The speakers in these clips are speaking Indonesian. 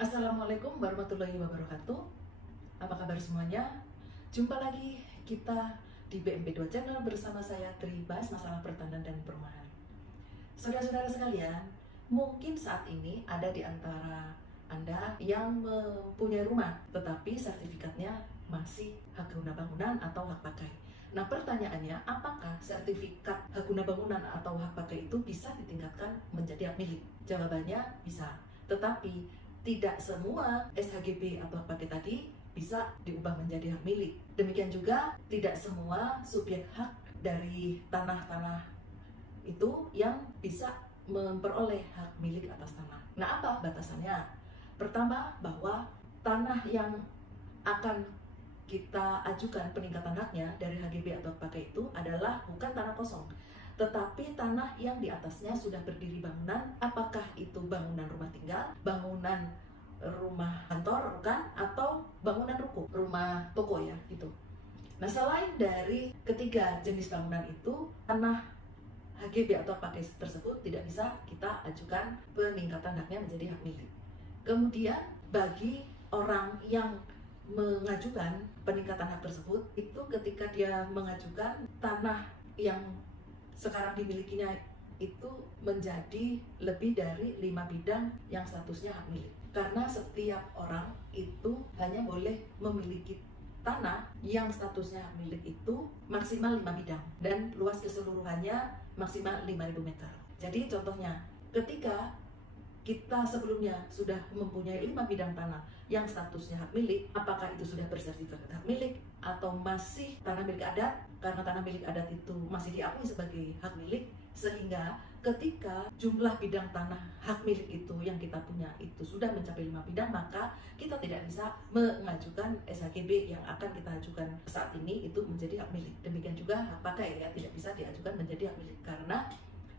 Assalamualaikum warahmatullahi wabarakatuh. Apa kabar semuanya? Jumpa lagi kita di BMP2 Channel bersama saya Tri, bahas masalah pertanian dan perumahan. Saudara-saudara sekalian, mungkin saat ini ada di antara Anda yang mempunyai rumah tetapi sertifikatnya masih hak guna bangunan atau hak pakai. Nah, pertanyaannya, apakah sertifikat hak guna bangunan atau hak pakai itu bisa ditingkatkan menjadi hak milik? Jawabannya bisa, tetapi tidak semua SHGB atau hak pakai tadi bisa diubah menjadi hak milik. Demikian juga tidak semua subjek hak dari tanah-tanah itu yang bisa memperoleh hak milik atas tanah. Nah, apa batasannya? Pertama, bahwa tanah yang akan kita ajukan peningkatan haknya dari HGB atau hak pakai itu adalah bukan tanah kosong, tetapi tanah yang di atasnya sudah berdiri bangunan, apakah itu bangunan rumah tinggal, bangunan rumah kantor, kan, atau bangunan ruko, rumah toko ya, gitu. Nah, selain dari ketiga jenis bangunan itu, tanah HGB atau pakai tersebut tidak bisa kita ajukan peningkatan haknya menjadi hak milik. Kemudian bagi orang yang mengajukan peningkatan hak tersebut, itu ketika dia mengajukan tanah yang sekarang dimilikinya itu menjadi lebih dari 5 bidang yang statusnya hak milik. Karena setiap orang itu hanya boleh memiliki tanah yang statusnya hak milik itu maksimal 5 bidang dan luas keseluruhannya maksimal 5.000 meter. Jadi contohnya, ketika kita sebelumnya sudah mempunyai 5 bidang tanah yang statusnya hak milik, apakah itu sudah bersertifikat hak milik atau masih tanah milik adat? Karena tanah milik adat itu masih diakui sebagai hak milik, sehingga ketika jumlah bidang tanah hak milik itu yang kita punya itu sudah mencapai 5 bidang, maka kita tidak bisa mengajukan SHGB yang akan kita ajukan saat ini itu menjadi hak milik. Demikian juga hak pakai ya, tidak bisa diajukan menjadi hak milik, karena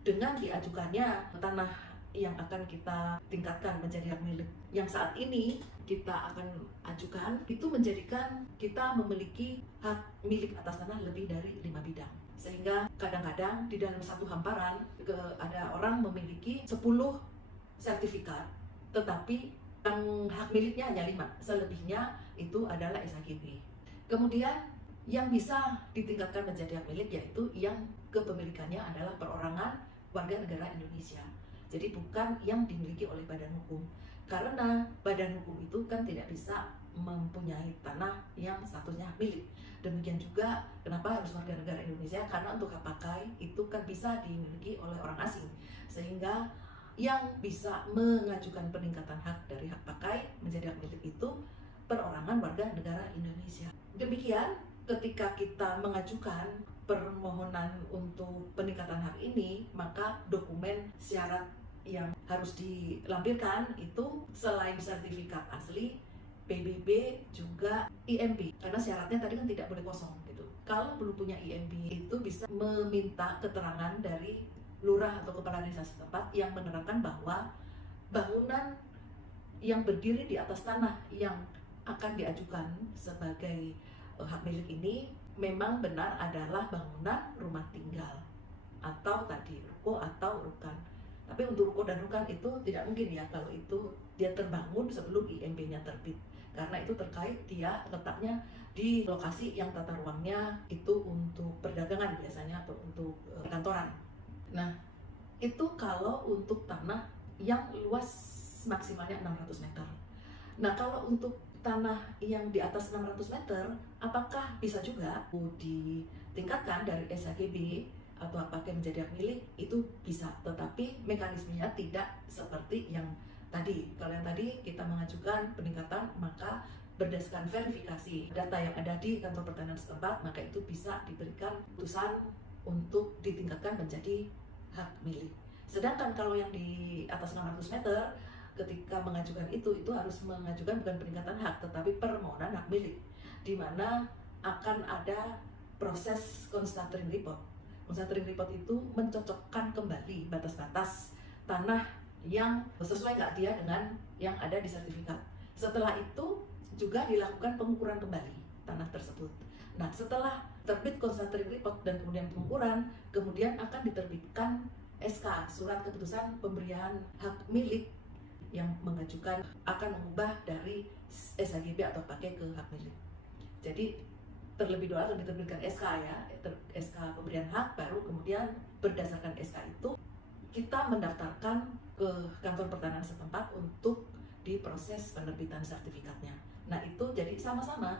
dengan diajukannya tanah yang akan kita tingkatkan menjadi hak milik yang saat ini kita akan ajukan itu menjadikan kita memiliki hak milik atas tanah lebih dari 5 bidang, sehingga kadang-kadang di dalam satu hamparan ada orang memiliki 10 sertifikat tetapi yang hak miliknya hanya 5, selebihnya itu adalah SHGB. Kemudian yang bisa ditingkatkan menjadi hak milik yaitu yang kepemilikannya adalah perorangan warga negara Indonesia. Jadi bukan yang dimiliki oleh badan hukum, karena badan hukum itu kan tidak bisa mempunyai tanah yang statusnya hak milik. Demikian juga kenapa harus warga negara Indonesia, karena untuk hak pakai itu kan bisa dimiliki oleh orang asing, sehingga yang bisa mengajukan peningkatan hak dari hak pakai menjadi hak milik itu perorangan warga negara Indonesia. Demikian ketika kita mengajukan permohonan untuk peningkatan hak ini, maka dokumen syarat yang harus dilampirkan itu selain sertifikat asli, PBB, juga IMB, karena syaratnya tadi kan tidak boleh kosong gitu. Kalau belum punya IMB itu bisa meminta keterangan dari lurah atau kepala desa setempat yang menerangkan bahwa bangunan yang berdiri di atas tanah yang akan diajukan sebagai hak milik ini memang benar adalah bangunan rumah tinggal atau tadi ruko atau rukan. Tapi untuk ruko dan rukan itu tidak mungkin ya kalau itu dia terbangun sebelum IMB-nya terbit, karena itu terkait dia letaknya di lokasi yang tata ruangnya itu untuk perdagangan biasanya atau untuk kantoran. Nah, itu kalau untuk tanah yang luas maksimalnya 600 meter. Nah, kalau untuk tanah yang di atas 600 meter, apakah bisa juga ditingkatkan dari SHGB atau hak pakai menjadi hak milik? Itu bisa, tetapi mekanismenya tidak seperti yang tadi. Kalau yang tadi kita mengajukan peningkatan, maka berdasarkan verifikasi data yang ada di kantor pertanian setempat, maka itu bisa diberikan putusan untuk ditingkatkan menjadi hak milik. Sedangkan kalau yang di atas 600 meter, ketika mengajukan itu harus mengajukan bukan peningkatan hak, tetapi permohonan hak milik, di mana akan ada proses constating report. Constating report itu mencocokkan kembali batas-batas tanah yang sesuai nggak dia dengan yang ada di sertifikat. Setelah itu juga dilakukan pengukuran kembali tanah tersebut. Nah, setelah terbit constating report dan kemudian pengukuran, kemudian akan diterbitkan SK, surat keputusan pemberian hak milik yang mengajukan akan mengubah dari SHGB atau pakai ke hak milik. Jadi terlebih dahulu akan diterbitkan SK ya, SK pemberian hak, baru kemudian berdasarkan SK itu kita mendaftarkan ke kantor pertanahan setempat untuk diproses penerbitan sertifikatnya. Nah itu jadi sama-sama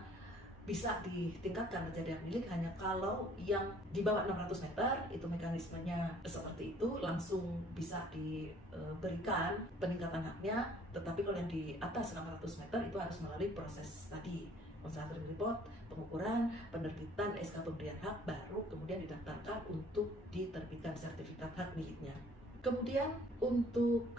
bisa ditingkatkan menjadi hak milik hanya kalau yang di bawah 600 meter itu mekanismenya seperti itu langsung bisa diberikan peningkatan haknya, tetapi kalau yang di atas 600 meter itu harus melalui proses tadi, consulting report, pengukuran, penerbitan SK pemberian hak, baru kemudian didaftarkan untuk diterbitkan sertifikat hak miliknya. Kemudian untuk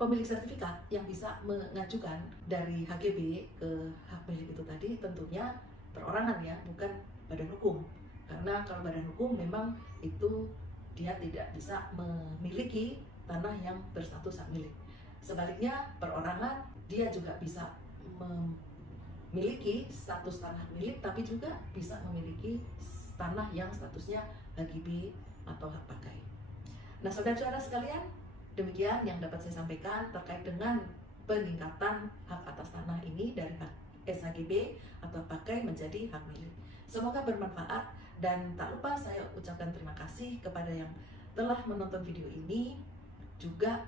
pemilik sertifikat yang bisa mengajukan dari HGB ke hak milik itu tadi tentunya perorangan ya, bukan badan hukum. Karena kalau badan hukum memang itu dia tidak bisa memiliki tanah yang berstatus hak milik. Sebaliknya perorangan dia juga bisa memiliki status tanah milik, tapi juga bisa memiliki tanah yang statusnya HGB atau hak pakai. Nah saudara-saudara sekalian, demikian yang dapat saya sampaikan terkait dengan peningkatan hak atas tanah ini dari hak SHGB atau pakai menjadi hak milik. Semoga bermanfaat dan tak lupa saya ucapkan terima kasih kepada yang telah menonton video ini, juga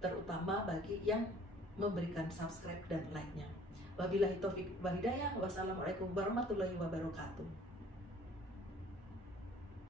terutama bagi yang memberikan subscribe dan like-nya. Wabillahi taufiq wal hidayah. Wassalamualaikum warahmatullahi wabarakatuh.